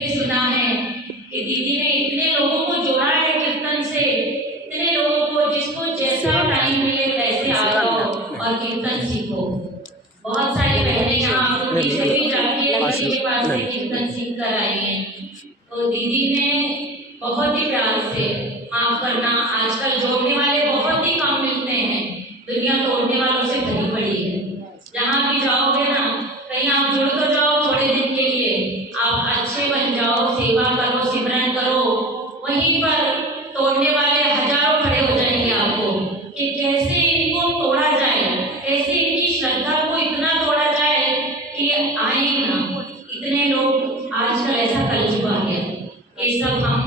सुना है कि दीदी ने इतने लोगों को जोड़ा है कीर्तन से, इतने लोगों को, जिसको जैसा टाइम मिले वैसे आ जाओ और कीर्तन सीखो। बहुत सारी बहनें यहाँ कुर्ती से भी जाती है, दीदी के पास से कीर्तन सीख कर आई हैं। तो दीदी ने बहुत ही प्यार से, माफ करना, आजकल जोड़ने वाले बहुत ही कम मिलते हैं, दुनिया तोड़ने वालों से भरी पड़ी है। जहाँ भी जाओगे ना, कहीं आप जुड़ तो जाओ थोड़े दिन के लिए, आप अच्छे बन जाओ, सेवा करो, सिमरन करो, वहीं पर तोड़ने वाले हजारों खड़े हो जाएंगे आपको कि कैसे इनको तोड़ा जाए, कैसे इनकी श्रद्धा को इतना तोड़ा जाए कि ये आए ही ना। इतने लोग आजकल ऐसा कलयुग आ गया, ये सब हम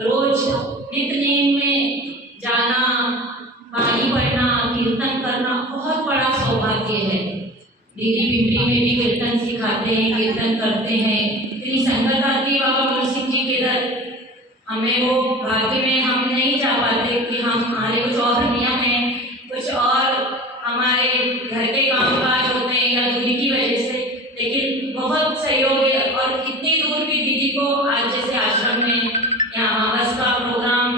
रोज नित्य नेम में जाना, वाणी पढ़ना, कीर्तन करना बहुत बड़ा सौभाग्य है। दीदी पिंपरी में भी कीर्तन सिखाते हैं, कीर्तन करते हैं, इतनी संगत आती है बाबा गुरु सिंह जी के दर। हमें वो भाग्य में हम नहीं जा पाते कि हमारे कुछ और नियम है, कुछ और हमारे घर के कामकाज होते हैं या दूरी की वजह से, लेकिन बहुत सहयोग है। और कितनी दूर भी दीदी को आज जैसे आश्रम में या अमावस का प्रोग्राम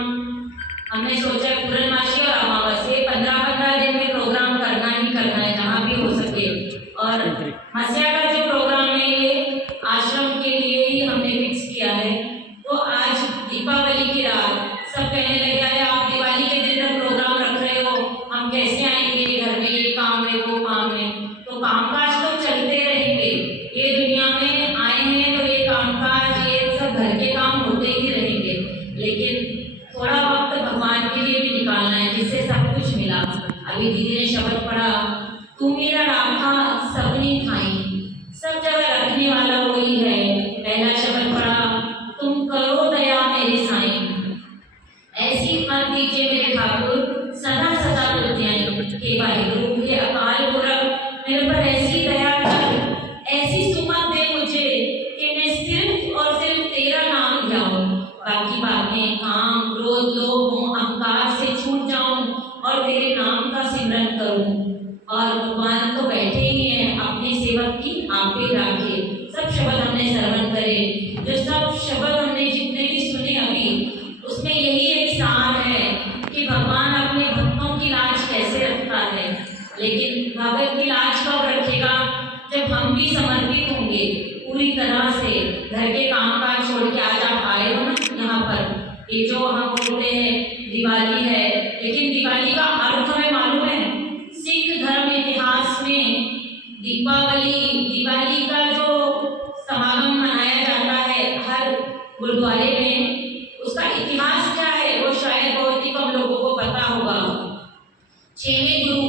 हमने सोचा है, पूर्णमासी और अमावस ये 15-15 दिन में प्रोग्राम करना ही करना है जहाँ भी हो सके। और मसिया का जो प्रोग्राम है ये आश्रम के लिए ही हमने फिक्स किया है। तो आज दीपावली की रात सब कहने लगे, अरे आप दिवाली के दिन तक प्रोग्राम रख रहे हो, हम कैसे आएंगे, घर में ये काम है वो काम है। तो कामकाज तो चलते रहेंगे, ये दुनिया में आए हैं तो ये कामकाज, ये सब घर के काम होते ही रहेंगे, लेकिन थोड़ा वक्त भगवान के लिए भी निकालना है, जिससे सब कुछ मिला। अभी दीदी ने शब्द पढ़ा, तू मेरा राखा सबने थाई, सब जगह रखने वाला वही है। पहला शब्द पढ़ा, तुम करो दया मेरे साईं, ऐसी मत दीजिए मेरे ठाकुर, सदा सदा तुझ्याई के वाहिगुरु के अकाल पुरख मेरे पर ऐसी दया कर, ऐसी सुमत दे मुझे कि मैं सिर्फ और सिर्फ तेरा नाम ध्याऊं, बाकी बातें काम क्रोध लोभ मोह अहंकार से छूट जाऊं और तेरे नाम का सिमरन करूं। और भगवान तो बैठे ही हैं, अपने सेवक की आंखें राखे। सब शब्द हमने श्रवण करे, जो सब शब्द हमने जितने भी सुने अभी, उसमें यही एक सार है कि भगवान अपने भक्तों की लाज कैसे रखता है। लेकिन भगत की लाज कब रखेगा, जब हम भी समर्पित होंगे पूरी तरह से। घर के कामकाज छोड़ के आज आप आए हो ना यहाँ पर, ये जो हम बोलते हैं दिवाली है, लेकिन दिवाली का अर्थ हमें मालूम है। सिख धर्म इतिहास में दिवाली का जो समागम मनाया जाता है हर गुरुद्वारे में, उसका इतिहास क्या है वो शायद बहुत ही कम लोगों को पता होगा। 6वें गुरु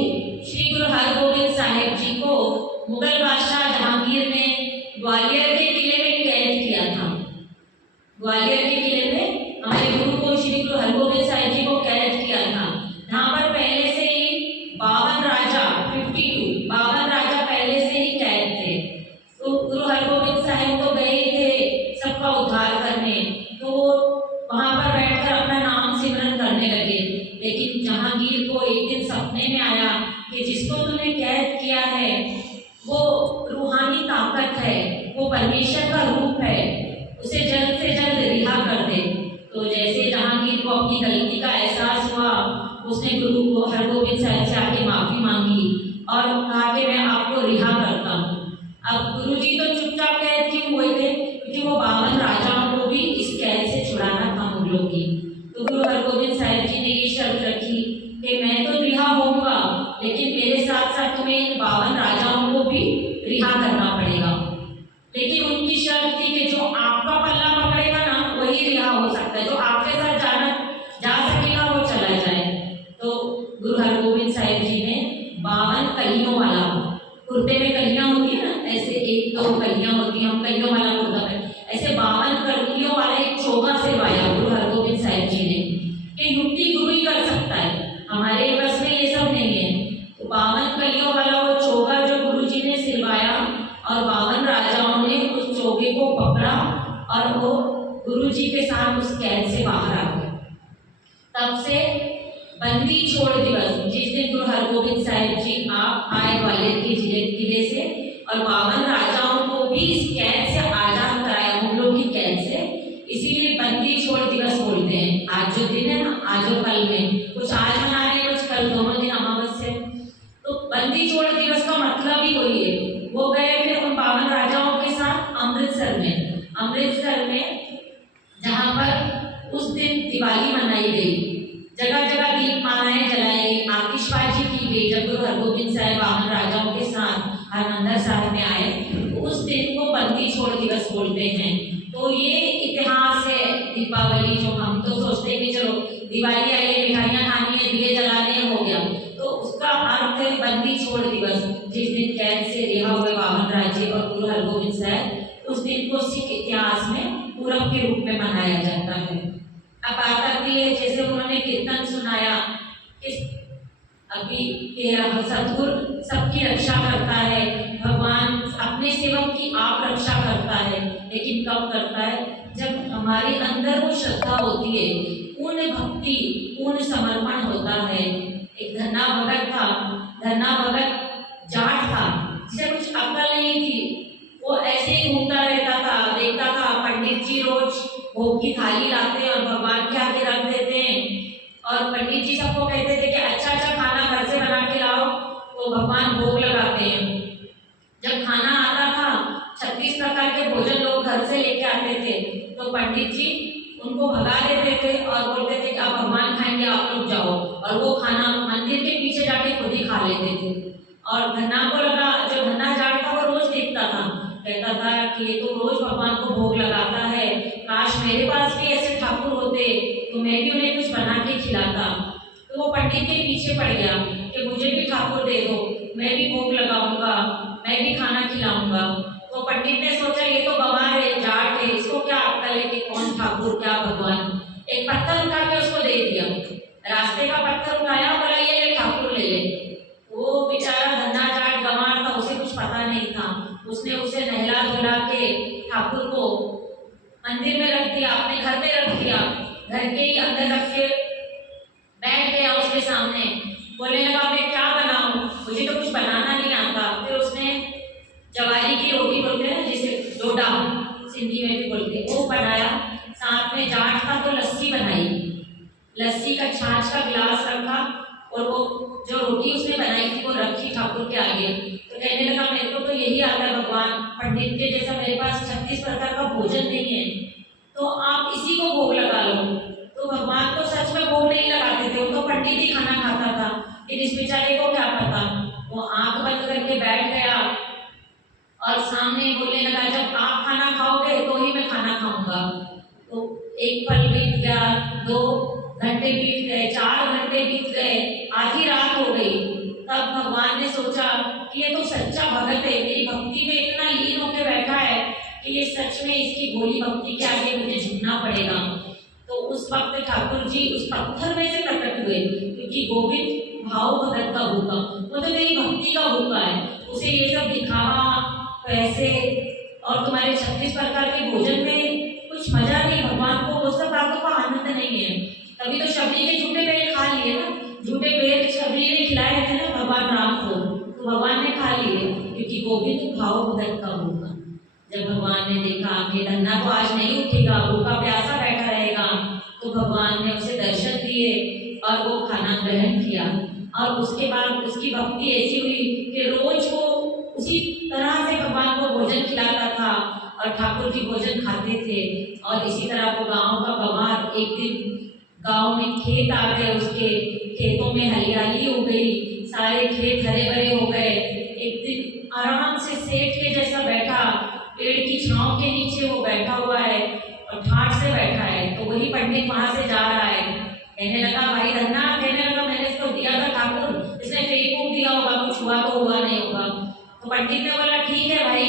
श्री गुरु हरगोविंद साहिब जी को मुगल बादशाह जहांगीर ने ग्वालियर के किले में कैद किया था। ग्वालियर के किले में हमारे गुरु को श्री गुरु हरगोविंद साहिब जी को कैद किया था, जहाँ पर पहले से ही 52 राजा 52 राजा पहले से ही कैद थे। तो गुरु हरगोविंद साहिब तो गए थे सबका उद्धार करने, तो वहाँ पर बैठकर अपना नाम सिमरन करने लगे। लेकिन जहांगीर को एक दिन सपने में आया कि जिसको तूने कैद किया है वो रूहानी ताकत है, वो परमेश्वर का रूप है, उसे जल्द से जल्द रिहा कर दे। तो जैसे जहांगीर को अपनी गलती का एहसास हुआ, उसने गुरु को हरगोविंद साहिब से आके माफी मांगी और कहा कि मैं आपको रिहा करता हूँ। अब गुरुजी तो चुपचाप कैद क्यों हुए थे, क्योंकि वो 52 राजाओं को भी इस कैद से छुड़ाना था मुगलों की। तो गुरु हरगोविंद साहिब जी ने ये शर्त रखी कि मैं तो रिहा होऊंगा, लेकिन मेरे साथ साथ तुम्हें इन 52 राजाओं को भी रिहा करना पड़ेगा। लेकिन उनकी शर्त थी कि जो आपका पल्ला पकड़ेगा ना वही रिहा हो सकता है, जो आपके साथ जा सकेगा वो चला जाए। तो गुरु हरगोविंद साहिब जी ने 52 कलियों वाला, कुर्ते में कलियां होती है ना, ऐसे 1-2 कलियां होती हैं, हम कलियों वाला कुर्ता में, ऐसे 52 कलियों वाला एक चोगा सिलवाया गुरु हरगोविंद साहिब जी ने कि युक्ति गुरु ही कर सकता है, हमारे बस में ये सब नहीं है। तो 52 कलियों वाला वो चोगा जो गुरु जी ने सिलवाया और 52 राजाओं ने उस चोगे को पकड़ा और वो गुरु जी के साथ उस कैद से बाहर आ गए। तब से बंदी छोड़ दिवस, जिस दिन गुरु हरगोविंद साहिब जी आप आए ग्वालियर के किले से और 52 राजाओं को भी इस कैद से आजाद कराया, मुगलों की कैद इसीलिए बंदी छोड़ दिवस बोलते हैं। आज जो दिन है ना, आज और कल में, कुछ आज मना रहे हैं, कुछ कल, दोनों दिन अमावस्या। तो बंदी छोड़ दिवस का मतलब ही वही है। वो गए फिर उन 52 राजाओं के साथ अमृतसर में, जहाँ पर उस दिन दिवाली मनाई गई, जगह जगह दीपमालाएं जलाई गई, आतिशबाजी की गई। जब गुरु हरगोबिंद साहब 52 राजाओं के साथ हरमंदिर साहब में आए, तो उस दिन को बंदी छोड़ दिवस बोलते हैं। तो ये इतिहास है दीपावली। जो हम तो सोचते हैं कि चलो दिवाली आई है, मिठाइयाँ खानी है, दिए जलाने हैं, हो गया, तो उसका अर्थ है बंदी छोड़ दिवस। जिस दिन कैद से रिहा हुए 52 राजे और गुरु हरगोबिंद साहब, उस दिन को सिख इतिहास में पूरब के रूप में मनाया जाता है। अब बात आती है, जैसे उन्होंने कीर्तन सुनाया, किस अभी के सतगुरु सबकी रक्षा करता है, भगवान अपने सेवक की आप रक्षा करता है, लेकिन कब करता है? जब हमारे अंदर वो श्रद्धा होती है, पूर्ण भक्ति, पूर्ण समर्पण होता है। एक धन्ना भगत था, धन्ना भगत जाट था, जिसे कुछ अक्ल नहीं थी। वो ऐसे ही घूमता रहता था, देखता था पंडित जी रोज भोग की थाली लाते हैं और भगवान के आगे रख देते हैं, और पंडित जी सबको कहते थे कि अच्छा अच्छा खाना घर से बना के लाओ, तो भगवान भोग लगाते हैं। जब खाना आता था, 36 प्रकार के भोजन लोग घर से लेके आते थे, तो पंडित जी उनको भगा देते थे और बोलते थे कि आप भगवान खाएंगे, आप लोग जाओ, और वो खाना मंदिर के पीछे जाके खुद ही खा लेते थे। और धन्ना को लगा, जो धन्ना जाट था वो रोज देखता था, कहता था कि ये तो रोज भगवान को भोग लगाता है, काश मेरे पास भी ऐसे ठाकुर होते तो मैं भी उन्हें कुछ बना के खिलाता। तो वो पंडित के पीछे पड़ गया कि मुझे भी ठाकुर दे दो, मैं भी भोग लगाऊंगा, मैं भी खाना खिलाऊंगा। तो पंडित ने सोचा ये तो गंवार है, जाट है, इसको क्या अक्ल है कि कौन ठाकुर क्या भगवान। एक पत्थर उठा के उसको दे दिया, रास्ते का पत्थर उठाया, बोला ये ठाकुर ले ले। वो बेचारा धन्ना जाट गंवार था, उसे कुछ पता नहीं था। उसने उसे नहला धुला के ठाकुर को मंदिर में रख दिया, अपने घर में रख दिया, घर के ही अंदर रख के बैठ गया उसके सामने। बोलने लगा मैं क्या बनाऊं, मुझे तो कुछ बनाना नहीं आता। फिर उसने जवारी की रोटी बोलते हैं जिसे डोडा सिंधी में भी बोलते हैं, वो बनाया। साथ में जाट था तो लस्सी बनाई, लस्सी का छाछ का गिलास रखा, और वो जो रोटी उसने बनाई थी वो रखी ठाकुर के आगे। तो कहने लगा मेरे को तो यही आता है भगवान, पंडित के जैसा मेरे पास 36 प्रकार का भोजन नहीं है, तो आप इसी को भोग लगा लो। तो भगवान तो सच में भोग नहीं लगाते थे, वो तो पंडित ही खाना खाता था, लेकिन इस बेचारे को क्या पता। वो आंख बंद करके बैठ गया और सामने बोलने लगा जब आप खाना खाओगे तो ही मैं खाना खाऊंगा। तो एक पल बीत गया, 2 घंटे बीत गए, 4 घंटे बीत गए, आधी रात हो गई। तब भगवान ने सोचा कि ये तो सच्चा भगत है, मेरी भक्ति में इतना लीन होकर बैठा है कि ये सच में इसकी भोली भक्ति के आगे मुझे झुकना पड़ेगा। तो उस वक्त ठाकुर जी उस पत्थर में से प्रकट हुए, क्योंकि गोविंद भाव भगत का भूखा, वो तो तेरी भक्ति का भूखा है, उसे ये सब दिखावा पैसे और तुम्हारे 36 प्रकार के भोजन में कुछ मजा नहीं, भगवान को वो सब बातों का आनंद नहीं है। तभी तो शबरी के झूठे पेड़ खा लिए ना, झूठे पेड़ शबरी ने खिलाए थे ना भगवान राम को, तो भगवान ने खा लिए, क्योंकि गोविंद भाव भगत का भूखा। जब भगवान ने देखा कि धन्ना तो आज नहीं उठेगा, भूखा प्यासा बैठा रहेगा, तो भगवान ने उसे दर्शन दिए और वो खाना ग्रहण किया। और उसके बाद उसकी भक्ति ऐसी हुई कि रोज वो उसी तरह से भगवान को भोजन खिलाता था और ठाकुर जी भोजन खाते थे। और इसी तरह वो गांव का गंवार, एक दिन गांव में खेत आ गए, उसके खेतों में हरियाली हो गई, सारे खेत हरे भरे हो गए। एक दिन आराम से सेठ के जैसा बैठा, पेड़ की छांव के नीचे वो बैठा हुआ है और ठाठ से बैठा है। तो वही पंडित वहां से जा रहा है, कहने लगा भाई धन्ना, कहने लगा मैंने इसको दिया था ठाकुर, इसने फेंक फूक दिया होगा, कुछ हुआ तो हुआ नहीं होगा। तो पंडित ने बोला ठीक है भाई,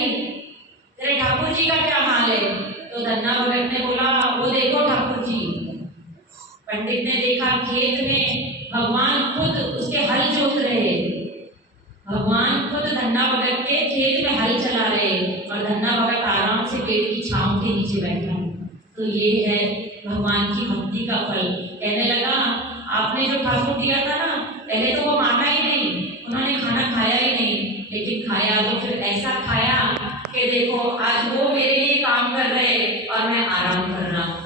तेरे ठाकुर जी का क्या हाल है? तो धन्ना भगत ने बोला वो देखो ठाकुर जी। पंडित ने देखा खेत में भगवान खुद उसके हल जोत रहे, भगवान खुद धन्ना भगत के खेत में हल चला रहे और धन्ना भगत आराम से पेड़ की छांव के नीचे बैठा। तो ये है भगवान की भक्ति का फल। कहने लगा आपने जो ठाकुर दिया था ना, पहले तो वो माना ही नहीं, उन्होंने खाना खाया ही नहीं, लेकिन खाया तो फिर ऐसा खाया कि देखो आज वो मेरे लिए काम कर रहे और मैं आराम कर रहा हूँ।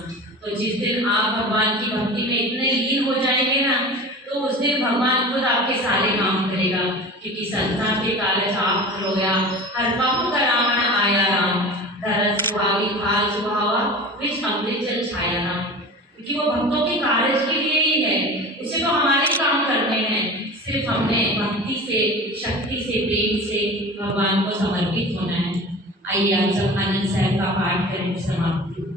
आप भगवान की भक्ति में इतने लीन हो जाएंगे ना, तो उस दिन भगवान खुद आपके सारे काम करेगा। क्योंकि संसार के कागज आप रोया, हर पाप करावण आया राम, धरत सुहागी भाल सुहावा, विच अमृत जल छाया राम। क्योंकि वो भक्तों के कार्य के लिए ही है, उसे तो हमारे काम करने हैं, सिर्फ हमने भक्ति से, शक्ति से, प्रेम से भगवान को समर्पित होना है। आइए आप सब आनंद साहब का पाठ करें समाप्ति।